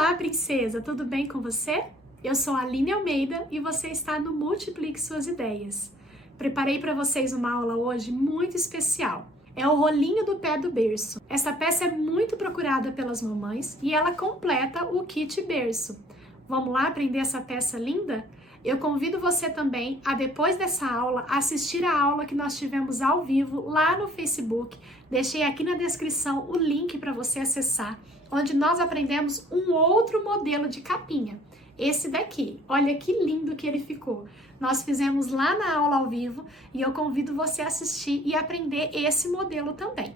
Olá, princesa! Tudo bem com você? Eu sou a Aline Almeida e você está no Multiplique Suas Ideias. Preparei para vocês uma aula hoje muito especial. É o rolinho do pé do berço. Essa peça é muito procurada pelas mamães e ela completa o kit berço. Vamos lá aprender essa peça linda? Eu convido você também a, depois dessa aula, assistir a aula que nós tivemos ao vivo lá no Facebook. Deixei aqui na descrição o link para você acessar, onde nós aprendemos um outro modelo de capinha. Esse daqui, olha que lindo que ele ficou. Nós fizemos lá na aula ao vivo e eu convido você a assistir e aprender esse modelo também.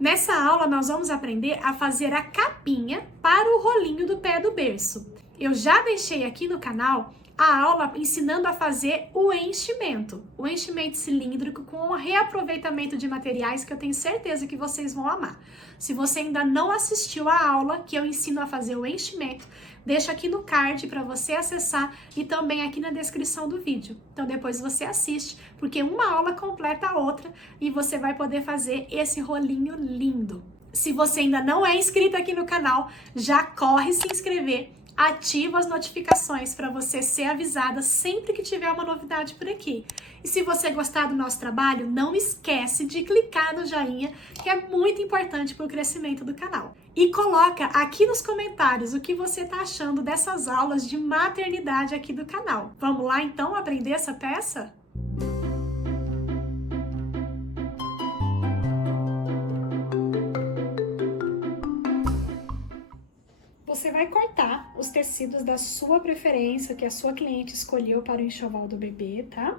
Nessa aula nós vamos aprender a fazer a capinha para o rolinho do pé do berço. Eu já deixei aqui no canal a aula ensinando a fazer o enchimento cilíndrico com o reaproveitamento de materiais que eu tenho certeza que vocês vão amar. Se você ainda não assistiu a aula que eu ensino a fazer o enchimento, deixo aqui no card para você acessar e também aqui na descrição do vídeo. Então depois você assiste, porque uma aula completa a outra e você vai poder fazer esse rolinho lindo. Se você ainda não é inscrito aqui no canal, já corre se inscrever. Ativa as notificações para você ser avisada sempre que tiver uma novidade por aqui. E se você gostar do nosso trabalho, não esquece de clicar no joinha, que é muito importante para o crescimento do canal. E coloca aqui nos comentários o que você está achando dessas aulas de maternidade aqui do canal. Vamos lá então aprender essa peça? Você vai cortar os tecidos da sua preferência, que a sua cliente escolheu para o enxoval do bebê, tá?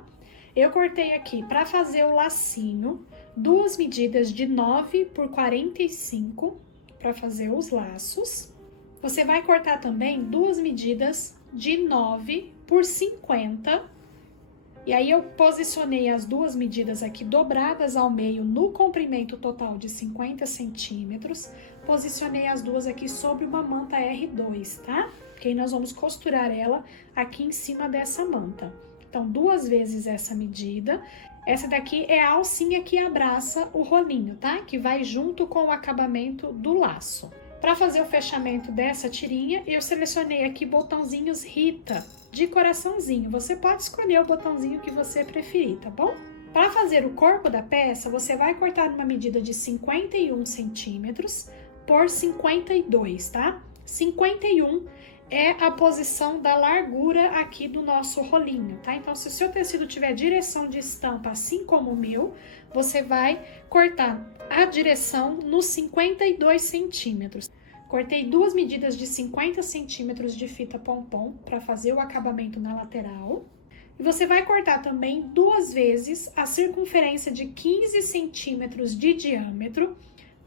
Eu cortei aqui para fazer o lacinho, duas medidas de 9 por 45 para fazer os laços. Você vai cortar também duas medidas de 9 por 50. E aí eu posicionei as duas medidas aqui dobradas ao meio no comprimento total de 50 centímetros. Posicionei as duas aqui sobre uma manta R2, tá? Porque aí nós vamos costurar ela aqui em cima dessa manta. Então, duas vezes essa medida. Essa daqui é a alcinha que abraça o rolinho, tá? Que vai junto com o acabamento do laço. Para fazer o fechamento dessa tirinha, eu selecionei aqui botãozinhos Rita de coraçãozinho. Você pode escolher o botãozinho que você preferir, tá bom? Para fazer o corpo da peça, você vai cortar uma medida de 51 centímetros por 52, tá? 51 é a posição da largura aqui do nosso rolinho, tá? Então, se o seu tecido tiver direção de estampa, assim como o meu, você vai cortar a direção nos 52 centímetros. Cortei duas medidas de 50 centímetros de fita pompom para fazer o acabamento na lateral. E você vai cortar também duas vezes a circunferência de 15 centímetros de diâmetro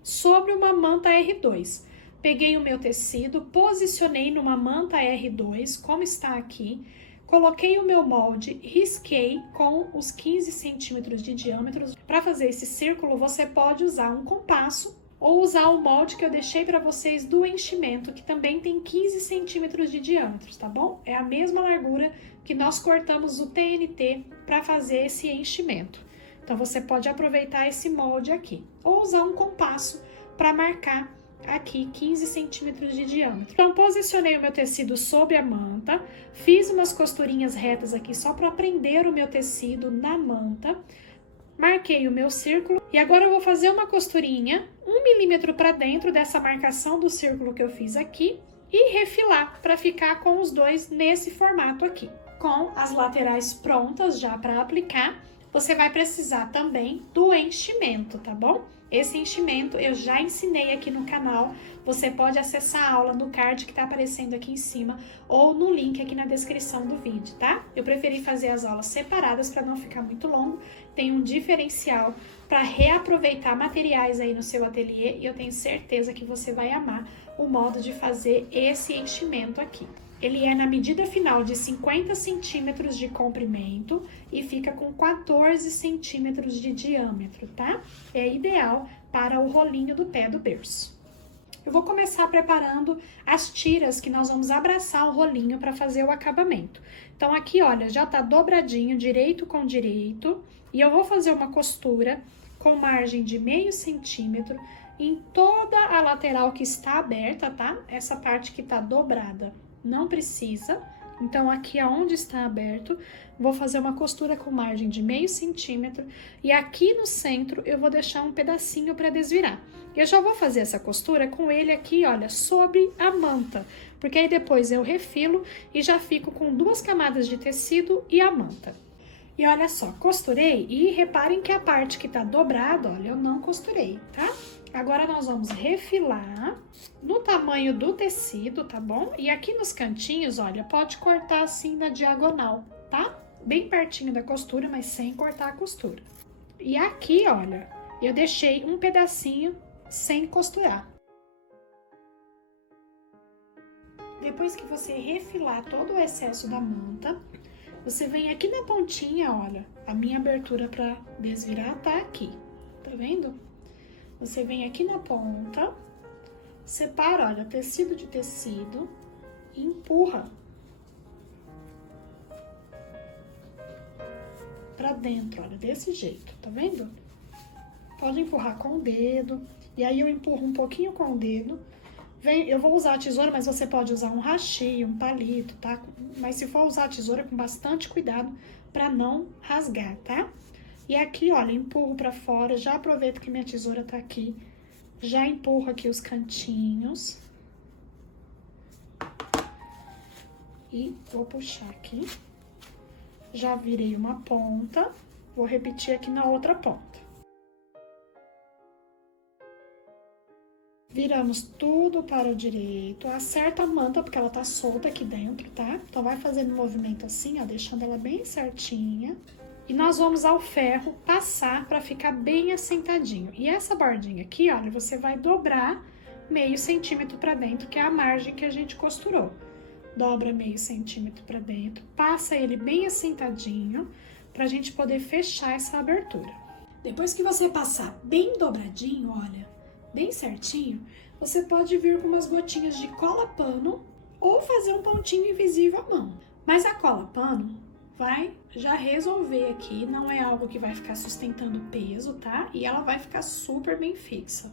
sobre uma manta R2. Peguei o meu tecido, posicionei numa manta R2, como está aqui, coloquei o meu molde, risquei com os 15 centímetros de diâmetro. Para fazer esse círculo, você pode usar um compasso ou usar o molde que eu deixei para vocês do enchimento, que também tem 15 centímetros de diâmetro, tá bom? É a mesma largura que nós cortamos o TNT para fazer esse enchimento. Então, você pode aproveitar esse molde aqui, ou usar um compasso para marcar aqui 15 centímetros de diâmetro. Então, posicionei o meu tecido sobre a manta, fiz umas costurinhas retas aqui só para prender o meu tecido na manta, marquei o meu círculo e agora eu vou fazer uma costurinha 1 milímetro para dentro dessa marcação do círculo que eu fiz aqui e refilar para ficar com os dois nesse formato aqui. Com as laterais prontas já para aplicar, você vai precisar também do enchimento, tá bom? Esse enchimento eu já ensinei aqui no canal, você pode acessar a aula no card que tá aparecendo aqui em cima ou no link aqui na descrição do vídeo, tá? Eu preferi fazer as aulas separadas para não ficar muito longo, tem um diferencial para reaproveitar materiais aí no seu ateliê e eu tenho certeza que você vai amar o modo de fazer esse enchimento aqui. Ele é na medida final de 50 centímetros de comprimento e fica com 14 centímetros de diâmetro, tá? É ideal para o rolinho do pé do berço. Eu vou começar preparando as tiras que nós vamos abraçar o rolinho para fazer o acabamento. Então, aqui, olha, já tá dobradinho, direito com direito, e eu vou fazer uma costura com margem de meio centímetro em toda a lateral que está aberta, tá? Essa parte que tá dobrada não precisa. Então, aqui aonde está aberto, vou fazer uma costura com margem de meio centímetro. E aqui no centro, eu vou deixar um pedacinho para desvirar. Eu já vou fazer essa costura com ele aqui, olha, sobre a manta. Porque aí depois eu refilo e já fico com 2 camadas de tecido e a manta. E olha só, costurei e reparem que a parte que tá dobrada, olha, eu não costurei, tá? Agora, nós vamos refilar no tamanho do tecido, tá bom? E aqui nos cantinhos, olha, pode cortar assim na diagonal, tá? Bem pertinho da costura, mas sem cortar a costura. E aqui, olha, eu deixei um pedacinho sem costurar. Depois que você refilar todo o excesso da manta, você vem aqui na pontinha, olha, a minha abertura para desvirar tá aqui, tá vendo? Você vem aqui na ponta, separa, olha, tecido de tecido e empurra pra dentro, olha, desse jeito, tá vendo? Pode empurrar com o dedo, e aí eu empurro um pouquinho com o dedo. Eu vou usar a tesoura, mas você pode usar um hashi, um palito, tá? Mas se for usar a tesoura, com bastante cuidado pra não rasgar, tá? E aqui, olha, empurro pra fora, já aproveito que minha tesoura tá aqui, já empurro aqui os cantinhos. E vou puxar aqui. Já virei uma ponta, vou repetir aqui na outra ponta. Viramos tudo para o direito, acerta a manta, porque ela tá solta aqui dentro, tá? Então, vai fazendo um movimento assim, ó, deixando ela bem certinha. E nós vamos ao ferro passar para ficar bem assentadinho. E essa bordinha aqui, olha, você vai dobrar meio centímetro para dentro, que é a margem que a gente costurou. Dobra meio centímetro para dentro, passa ele bem assentadinho, pra gente poder fechar essa abertura. Depois que você passar bem dobradinho, olha, bem certinho, você pode vir com umas gotinhas de cola pano ou fazer um pontinho invisível à mão. Mas a cola pano vai já resolver aqui, não é algo que vai ficar sustentando peso, tá? E ela vai ficar super bem fixa.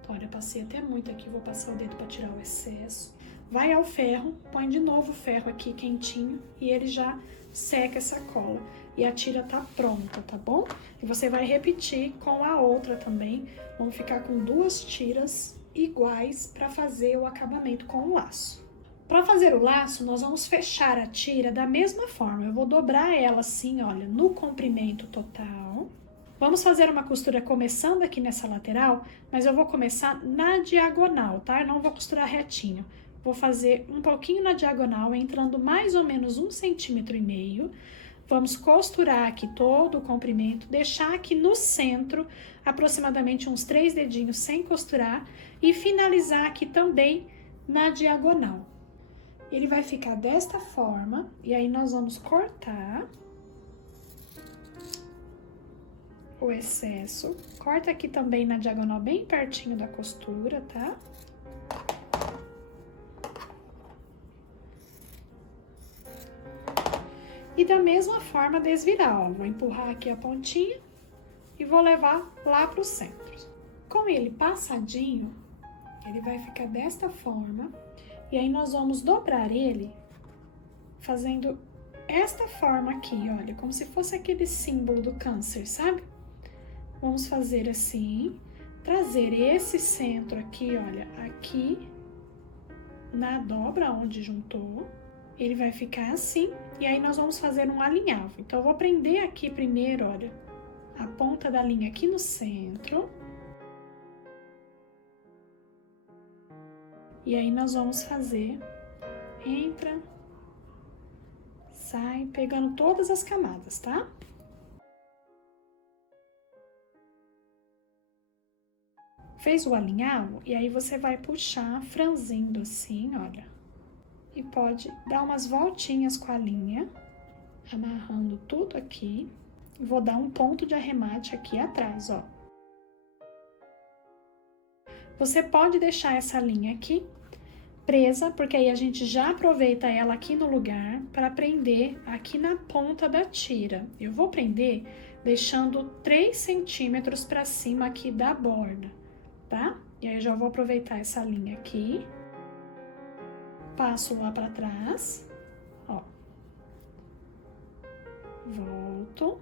Então, olha, eu passei até muito aqui, vou passar o dedo para tirar o excesso. Vai ao ferro, põe de novo o ferro aqui quentinho e ele já seca essa cola. E a tira tá pronta, tá bom? E você vai repetir com a outra também. Vamos ficar com 2 tiras iguais para fazer o acabamento com o laço. Para fazer o laço, nós vamos fechar a tira da mesma forma. Eu vou dobrar ela assim, olha, no comprimento total. Vamos fazer uma costura começando aqui nessa lateral, mas eu vou começar na diagonal, tá? Eu não vou costurar retinho. Vou fazer um pouquinho na diagonal, entrando mais ou menos 1,5 centímetros. Vamos costurar aqui todo o comprimento, deixar aqui no centro aproximadamente uns 3 dedinhos sem costurar e finalizar aqui também na diagonal. Ele vai ficar desta forma e aí nós vamos cortar o excesso. Corta aqui também na diagonal bem pertinho da costura, tá? E da mesma forma desvirar, ó, vou empurrar aqui a pontinha e vou levar lá pro centro. Com ele passadinho, ele vai ficar desta forma, e aí nós vamos dobrar ele fazendo esta forma aqui, olha, como se fosse aquele símbolo do câncer, sabe? Vamos fazer assim, trazer esse centro aqui, olha, aqui na dobra onde juntou. Ele vai ficar assim, e aí nós vamos fazer um alinhavo. Então, eu vou prender aqui primeiro, olha, a ponta da linha aqui no centro. E aí, nós vamos fazer, entra, sai, pegando todas as camadas, tá? Fez o alinhavo, e aí você vai puxar, franzindo assim, olha. E pode dar umas voltinhas com a linha, amarrando tudo aqui. Vou dar um ponto de arremate aqui atrás, ó. Você pode deixar essa linha aqui presa, porque aí a gente já aproveita ela aqui no lugar para prender aqui na ponta da tira. Eu vou prender deixando 3 centímetros para cima aqui da borda, tá? E aí, eu já vou aproveitar essa linha aqui. Passo lá pra trás, ó. Volto.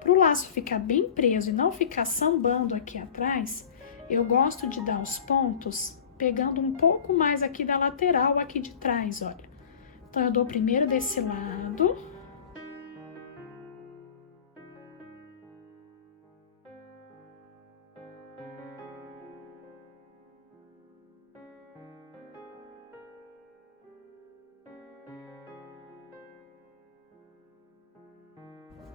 Pro laço ficar bem preso e não ficar sambando aqui atrás, eu gosto de dar os pontos pegando um pouco mais aqui da lateral aqui de trás, olha. Então, eu dou primeiro desse lado.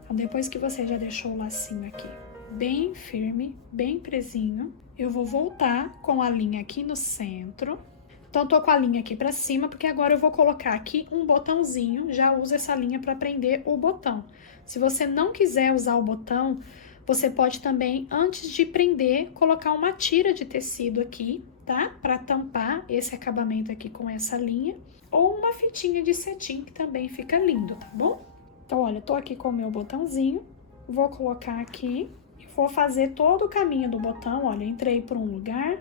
Então, depois que você já deixou o lacinho aqui bem firme, bem presinho, eu vou voltar com a linha aqui no centro. Então, tô com a linha aqui pra cima, porque agora eu vou colocar aqui um botãozinho, já uso essa linha pra prender o botão. Se você não quiser usar o botão, você pode também, antes de prender, colocar uma tira de tecido aqui, tá? Pra tampar esse acabamento aqui com essa linha, ou uma fitinha de cetim, que também fica lindo, tá bom? Então, olha, tô aqui com o meu botãozinho, vou colocar aqui, e vou fazer todo o caminho do botão, olha, entrei por um lugar,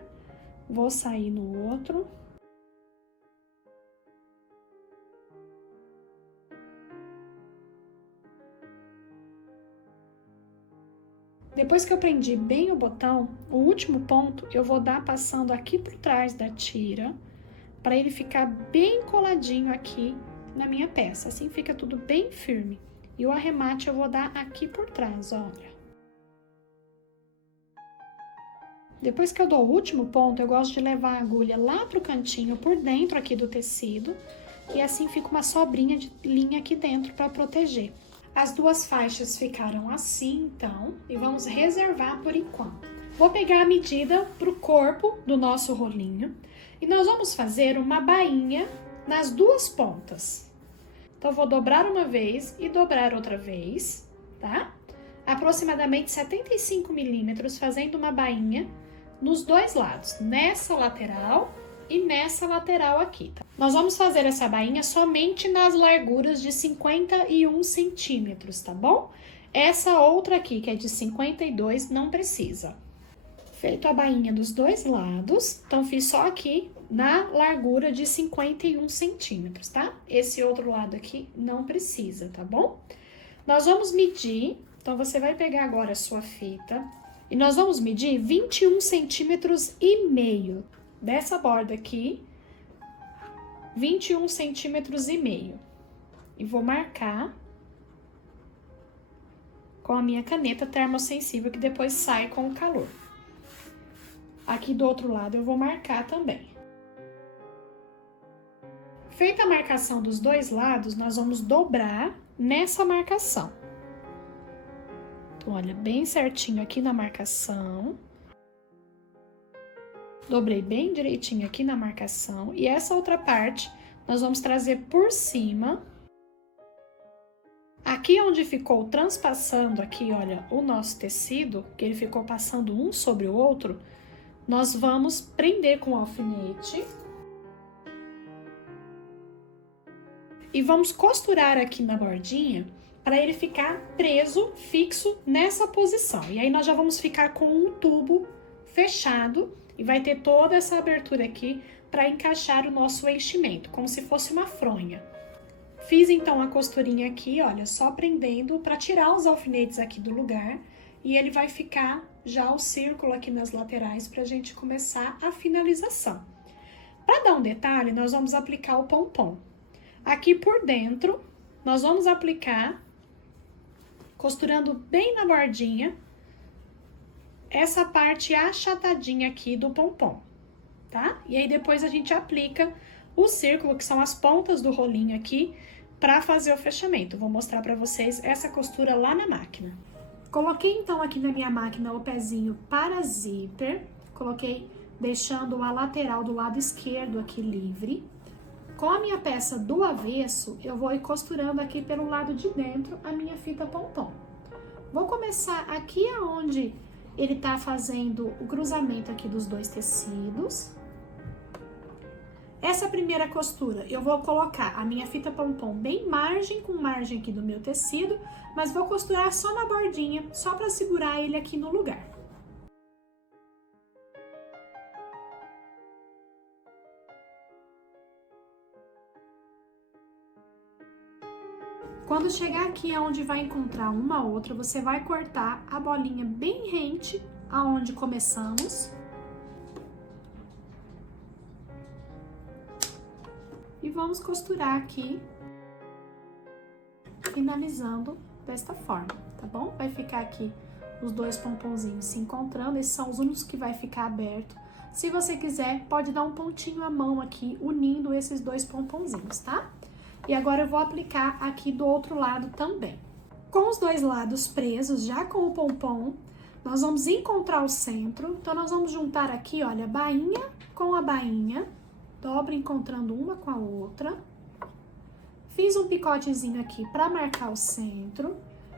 vou sair no outro. Depois que eu prendi bem o botão, o último ponto eu vou dar passando aqui por trás da tira, para ele ficar bem coladinho aqui na minha peça, assim fica tudo bem firme. E o arremate eu vou dar aqui por trás, olha. Depois que eu dou o último ponto, eu gosto de levar a agulha lá pro cantinho, por dentro aqui do tecido, e assim fica uma sobrinha de linha aqui dentro para proteger. As duas faixas ficaram assim, então, e vamos reservar por enquanto. Vou pegar a medida pro corpo do nosso rolinho, e nós vamos fazer uma bainha nas duas pontas. Então, vou dobrar uma vez e dobrar outra vez, tá? Aproximadamente 75 milímetros, fazendo uma bainha nos dois lados, nessa lateral e nessa lateral aqui, tá? Nós vamos fazer essa bainha somente nas larguras de 51 centímetros, tá bom? Essa outra aqui, que é de 52, não precisa. Feito a bainha dos dois lados, então fiz só aqui na largura de 51 centímetros, tá? Esse outro lado aqui não precisa, tá bom? Nós vamos medir, então você vai pegar agora a sua fita e nós vamos medir 21 centímetros e meio dessa borda aqui, 21 centímetros e meio. E vou marcar com a minha caneta termossensível, que depois sai com o calor. Aqui do outro lado eu vou marcar também. Feita a marcação dos dois lados, nós vamos dobrar nessa marcação. Então, olha, bem certinho aqui na marcação. Dobrei bem direitinho aqui na marcação. E essa outra parte, nós vamos trazer por cima. Aqui onde ficou transpassando aqui, olha, o nosso tecido, que ele ficou passando um sobre o outro, nós vamos prender com o alfinete. E vamos costurar aqui na bordinha para ele ficar preso, fixo nessa posição. E aí nós já vamos ficar com um tubo fechado e vai ter toda essa abertura aqui para encaixar o nosso enchimento, como se fosse uma fronha. Fiz então a costurinha aqui, olha, só prendendo para tirar os alfinetes aqui do lugar e ele vai ficar já o círculo aqui nas laterais para a gente começar a finalização. Para dar um detalhe, nós vamos aplicar o pompom. Aqui por dentro, nós vamos aplicar, costurando bem na bordinha, essa parte achatadinha aqui do pompom, tá? E aí depois a gente aplica o círculo, que são as pontas do rolinho aqui, para fazer o fechamento. Vou mostrar para vocês essa costura lá na máquina. Coloquei então aqui na minha máquina o pezinho para zíper, coloquei deixando a lateral do lado esquerdo aqui livre. Com a minha peça do avesso, eu vou ir costurando aqui pelo lado de dentro a minha fita pompom. Vou começar aqui aonde ele tá fazendo o cruzamento aqui dos dois tecidos. Essa primeira costura, eu vou colocar a minha fita pompom bem margem com margem aqui do meu tecido, mas vou costurar só na bordinha, só para segurar ele aqui no lugar. Quando chegar aqui aonde vai encontrar uma outra, você vai cortar a bolinha bem rente aonde começamos. E vamos costurar aqui, finalizando desta forma, tá bom? Vai ficar aqui os dois pomponzinhos se encontrando, esses são os únicos que vai ficar aberto. Se você quiser, pode dar um pontinho à mão aqui, unindo esses dois pomponzinhos, tá? E agora eu vou aplicar aqui do outro lado também. Com os dois lados presos, já com o pompom, nós vamos encontrar o centro. Então, nós vamos juntar aqui, olha, a bainha com a bainha. Dobra encontrando uma com a outra. Fiz um picotezinho aqui para marcar o centro.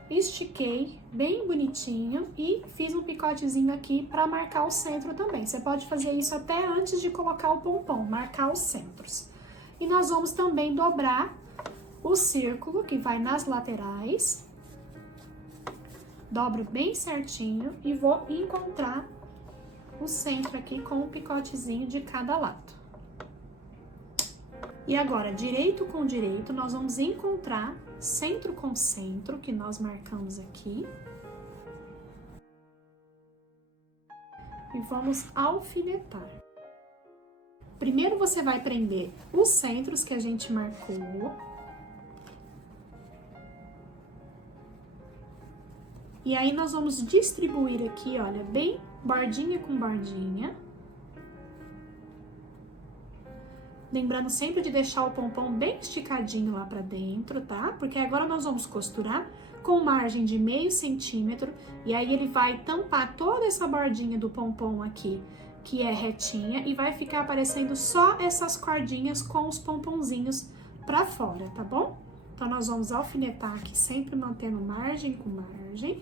Estiquei bem bonitinho e fiz um picotezinho aqui para marcar o centro também. Você pode fazer isso até antes de colocar o pompom, marcar os centros. E nós vamos também dobrar o círculo que vai nas laterais. Dobro bem certinho e vou encontrar o centro aqui com um picotezinho de cada lado. E agora, direito com direito, nós vamos encontrar centro com centro, que nós marcamos aqui. E vamos alfinetar. Primeiro você vai prender os centros que a gente marcou. E aí nós vamos distribuir aqui, olha, bem bordinha com bordinha. Lembrando sempre de deixar o pompom bem esticadinho lá pra dentro, tá? Porque agora nós vamos costurar com margem de meio centímetro. E aí ele vai tampar toda essa bordinha do pompom aqui, que é retinha. E vai ficar aparecendo só essas cordinhas com os pomponzinhos pra fora, tá bom? Então, nós vamos alfinetar aqui, sempre mantendo margem com margem.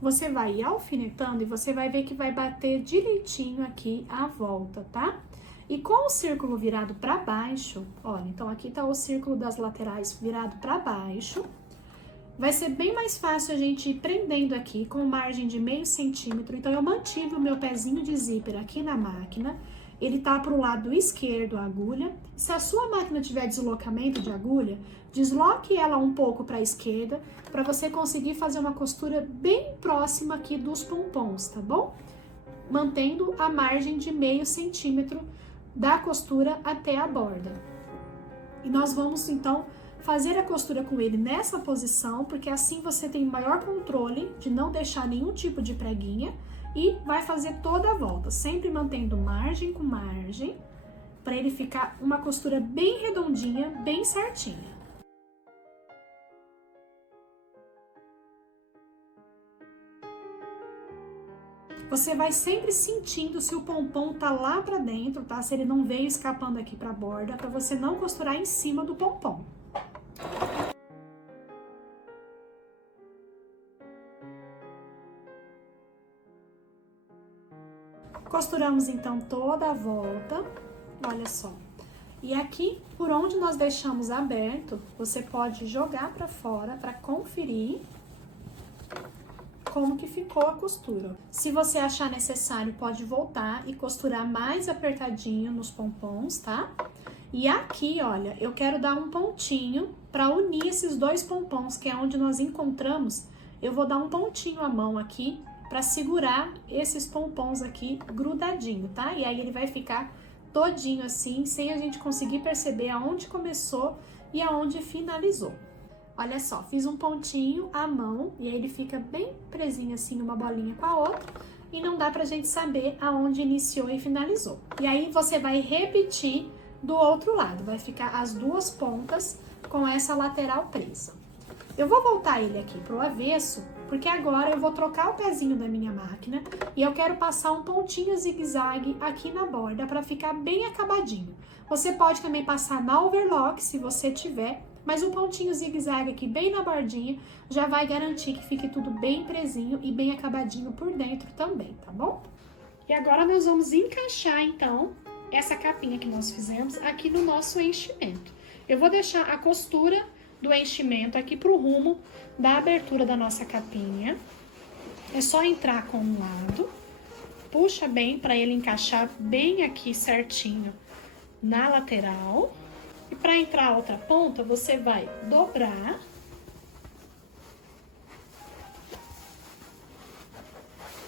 Você vai alfinetando e você vai ver que vai bater direitinho aqui a volta, tá? E com o círculo virado para baixo, olha, então aqui tá o círculo das laterais virado para baixo. Vai ser bem mais fácil a gente ir prendendo aqui com margem de meio centímetro. Então, eu mantive o meu pezinho de zíper aqui na máquina. Ele tá pro lado esquerdo a agulha. Se a sua máquina tiver deslocamento de agulha, desloque ela um pouco para a esquerda, para você conseguir fazer uma costura bem próxima aqui dos pompons, tá bom? Mantendo a margem de meio centímetro da costura até a borda. E nós vamos, então, fazer a costura com ele nessa posição, porque assim você tem maior controle de não deixar nenhum tipo de preguinha e vai fazer toda a volta, sempre mantendo margem com margem, para ele ficar uma costura bem redondinha, bem certinha. Você vai sempre sentindo se o pompom tá lá pra dentro, tá? Se ele não veio escapando aqui pra borda, pra você não costurar em cima do pompom. Costuramos então toda a volta, olha só. E aqui, por onde nós deixamos aberto, você pode jogar pra fora pra conferir como que ficou a costura. Se você achar necessário, pode voltar e costurar mais apertadinho nos pompons, tá? E aqui, olha, eu quero dar um pontinho para unir esses dois pompons, que é onde nós encontramos. Eu vou dar um pontinho à mão aqui para segurar esses pompons aqui grudadinho, tá? E aí ele vai ficar todinho assim, sem a gente conseguir perceber aonde começou e aonde finalizou. Olha só, fiz um pontinho à mão e aí ele fica bem presinho assim, uma bolinha com a outra, e não dá pra gente saber aonde iniciou e finalizou. E aí você vai repetir do outro lado, vai ficar as duas pontas com essa lateral presa. Eu vou voltar ele aqui pro avesso, porque agora eu vou trocar o pezinho da minha máquina e eu quero passar um pontinho zigue-zague aqui na borda para ficar bem acabadinho. Você pode também passar na overlock, se você tiver, Mas o pontinho zigue-zague aqui bem na bordinha já vai garantir que fique tudo bem presinho e bem acabadinho por dentro também, tá bom? E agora nós vamos encaixar, então, essa capinha que nós fizemos aqui no nosso enchimento. Eu vou deixar a costura do enchimento aqui pro rumo da abertura da nossa capinha. É só entrar com um lado, puxa bem para ele encaixar bem aqui certinho na lateral. E para entrar a outra ponta, você vai dobrar.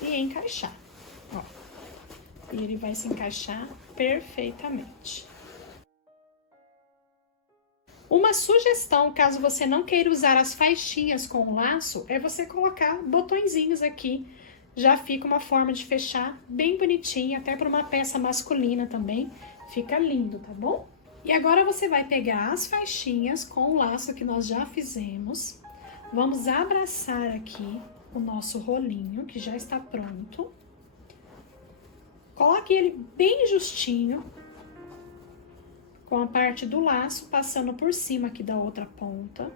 E encaixar, ó. E ele vai se encaixar perfeitamente. Uma sugestão, caso você não queira usar as faixinhas com o laço, é você colocar botõezinhos aqui. Já fica uma forma de fechar bem bonitinha, até para uma peça masculina também. Fica lindo, tá bom? E agora você vai pegar as faixinhas com o laço que nós já fizemos. Vamos abraçar aqui o nosso rolinho, que já está pronto. Coloque ele bem justinho, com a parte do laço passando por cima aqui da outra ponta,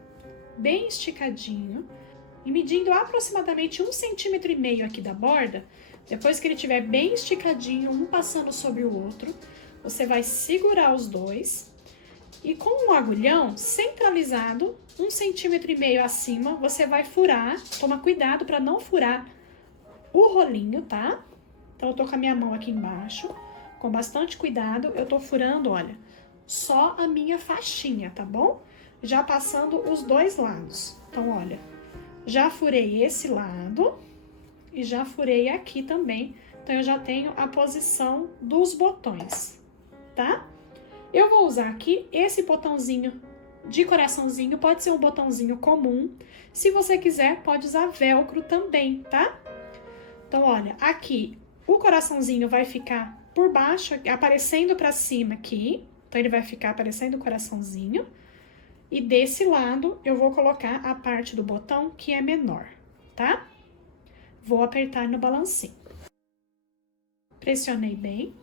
bem esticadinho, e medindo aproximadamente 1,5 cm aqui da borda. Depois que ele estiver bem esticadinho, um passando sobre o outro, você vai segurar os dois e com um agulhão centralizado, 1,5 cm acima, você vai furar. Toma cuidado para não furar o rolinho, tá? Então, eu tô com a minha mão aqui embaixo, com bastante cuidado, eu tô furando, olha, só a minha faixinha, tá bom? Já passando os dois lados. Então, olha, já furei esse lado e já furei aqui também. Então, eu já tenho a posição dos botões, tá? Eu vou usar aqui esse botãozinho de coraçãozinho, pode ser um botãozinho comum. Se você quiser, pode usar velcro também, tá? Então, olha, aqui o coraçãozinho vai ficar por baixo, aparecendo pra cima aqui. Então, ele vai ficar aparecendo o coraçãozinho. E desse lado, eu vou colocar a parte do botão que é menor, tá? Vou apertar no balancinho. Pressionei bem.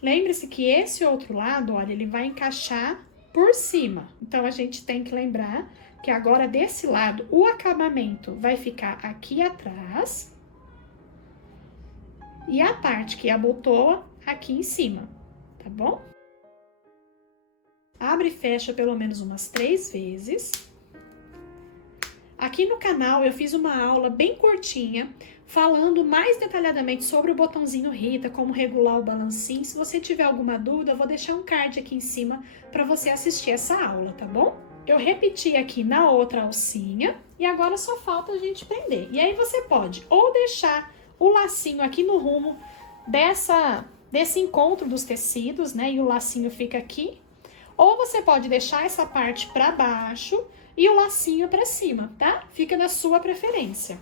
Lembre-se que esse outro lado, olha, ele vai encaixar por cima. Então, a gente tem que lembrar que agora desse lado, o acabamento vai ficar aqui atrás. E a parte que abotoa aqui em cima, tá bom? Abre e fecha pelo menos umas 3 vezes. Aqui no canal eu fiz uma aula bem curtinha, falando mais detalhadamente sobre o botãozinho Rita, como regular o balancinho. Se você tiver alguma dúvida, eu vou deixar um card aqui em cima para você assistir essa aula, tá bom? Eu repeti aqui na outra alcinha e agora só falta a gente prender. E aí você pode ou deixar o lacinho aqui no rumo desse encontro dos tecidos, né? E o lacinho fica aqui. Ou você pode deixar essa parte para baixo e o lacinho para cima, tá? Fica na sua preferência.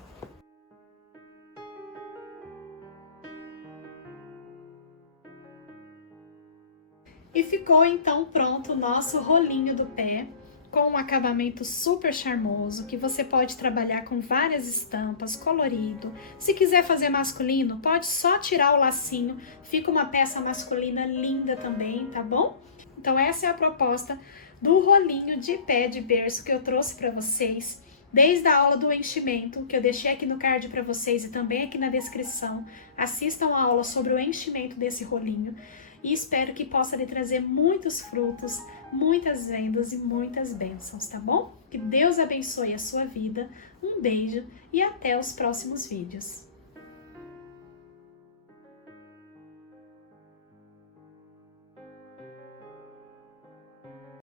E ficou então pronto o nosso rolinho do pé, com um acabamento super charmoso, que você pode trabalhar com várias estampas, colorido. Se quiser fazer masculino, pode só tirar o lacinho, fica uma peça masculina linda também, tá bom? Então essa é a proposta do rolinho de pé de berço que eu trouxe para vocês, desde a aula do enchimento, que eu deixei aqui no card para vocês e também aqui na descrição. Assistam a aula sobre o enchimento desse rolinho e espero que possa lhe trazer muitos frutos, muitas vendas e muitas bênçãos, tá bom? Que Deus abençoe a sua vida, um beijo e até os próximos vídeos.